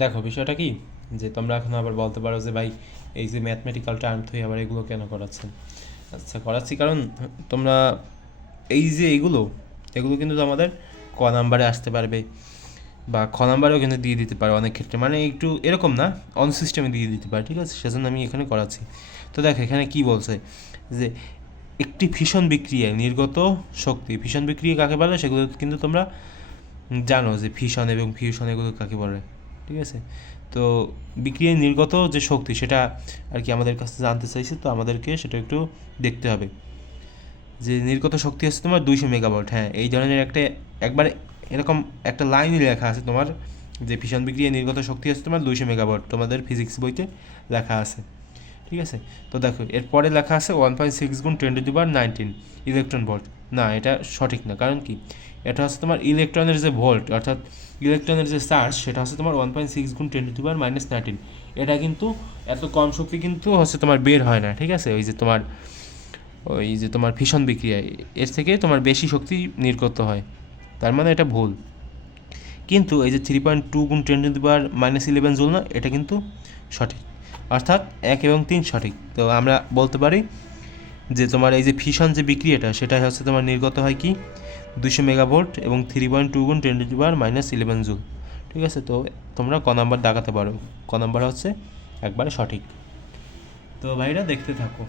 দেখো বিষয়টা কি, যে তোমরা এখন আবার বলতে পারো যে ভাই এই যে ম্যাথমেটিক্যাল টার্ম থেকে আবার এগুলো কেন করাচ্ছেন। আচ্ছা, করাচ্ছি কারণ তোমরা এই যে এগুলো এগুলো কিন্তু আমাদের ক নাম্বারে আসতে পারবে, বা খ নাম্বারেও কিন্তু দিয়ে দিতে পারে অনেক ক্ষেত্রে, মানে একটু এরকম না, অন সিস্টেমে দিয়ে দিতে পারে, ঠিক আছে, সেজন্য আমি এখানে করাচ্ছি। তো দেখো এখানে কি বলছে, যে একটি ফিশন বিক্রিয়ায় নির্গত শক্তি, ফিশন বিক্রিয়া কাকে বলে সেগুলো কিন্তু তোমরা জানো, যে ফিশন এবং ফিউশন এগুলো কাকে বলে, ঠিক আছে। তো বিক্রিয়ায় নির্গত যে শক্তি সেটা আর কি আমাদের কাছে জানতে চাইছে, তো আমাদেরকে সেটা একটু দেখতে হবে। যে নির্গত শক্তি হচ্ছে তোমার 200 মেগাওয়াট। হ্যাঁ, এই ধরনের একবার এরকম একটা লাইনই লেখা আছে তোমার, যে ফিশন বিক্রিয়ায় নির্গত শক্তি হচ্ছে তোমার 200 মেগাওয়াট, তোমাদের ফিজিক্স বইতে লেখা আছে, ঠিক আছে। তো দেখো এরপরে লেখা আছে 1.6 × 10⁻19 ইলেকট্রন ভোল্ট। না, এটা সঠিক না, কারণ কি, এটা হচ্ছে তোমার ইলেকট্রনের যে ভোল্ট, অর্থাৎ ইলেকট্রনের যে চার্জ, সেটা হচ্ছে তোমার 1.6 × 10⁻−19। এটা কিন্তু এত কম শক্তি কিন্তু হচ্ছে তোমার বের হয় না, ঠিক আছে। ওই যে তোমার ফিশন বিক্রিয়ায় এর থেকে তোমার বেশি শক্তি নির্গত হয়, তার মানে এটা ভুল। কিন্তু এই যে 3.2 × 10⁻−11 জুল না, এটা কিন্তু সঠিক, অর্থাৎ 1 এবং 3 সঠিক। তো আমরা বলতে পারি যে তোমার এই যে ফিশন যে বিক্রিয়াটা, সেটা হচ্ছে তোমার নির্গত হয় কি 200 মেগাভোল্ট এবং 3.2 × 10⁻−11 জুল, ঠিক আছে। তো তোমরা ক নাম্বার দাগাতে পারো, ক নাম্বার হচ্ছে একবারে সঠিক। তো ভাইরা দেখতে থাকো।